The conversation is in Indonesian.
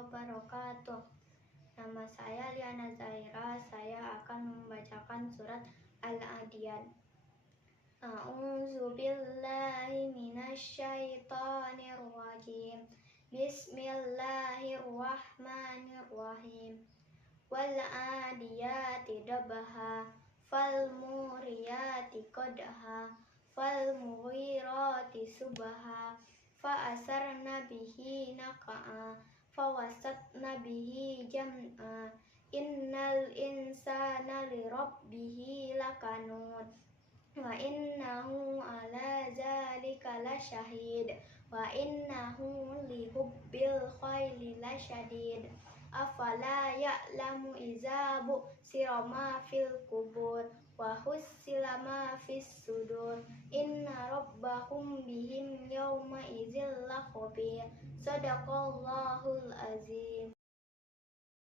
wabarakatuh. Nama saya Liana Zahira. Saya akan membacakan surat Al-Adiyat. A'udzu billahi minasyaitonir rajim. Bismillahirrahmanirrahim. Wal 'adiyati dabha fal muriyati qadha fal mughirati subha fa asarna bihi naqa'a fa wasatna bihi jam'a innal insana li rabbih lakanud wa innahu ala zalika lasyahid wa innahu li hubbil khairi lasyadid afala ya'lamu iza bu'sira ma fil kubur wa hussila ma fis sudur inna rabbahum bihim yawma idzil lakhabir. Sadaqallahul azim.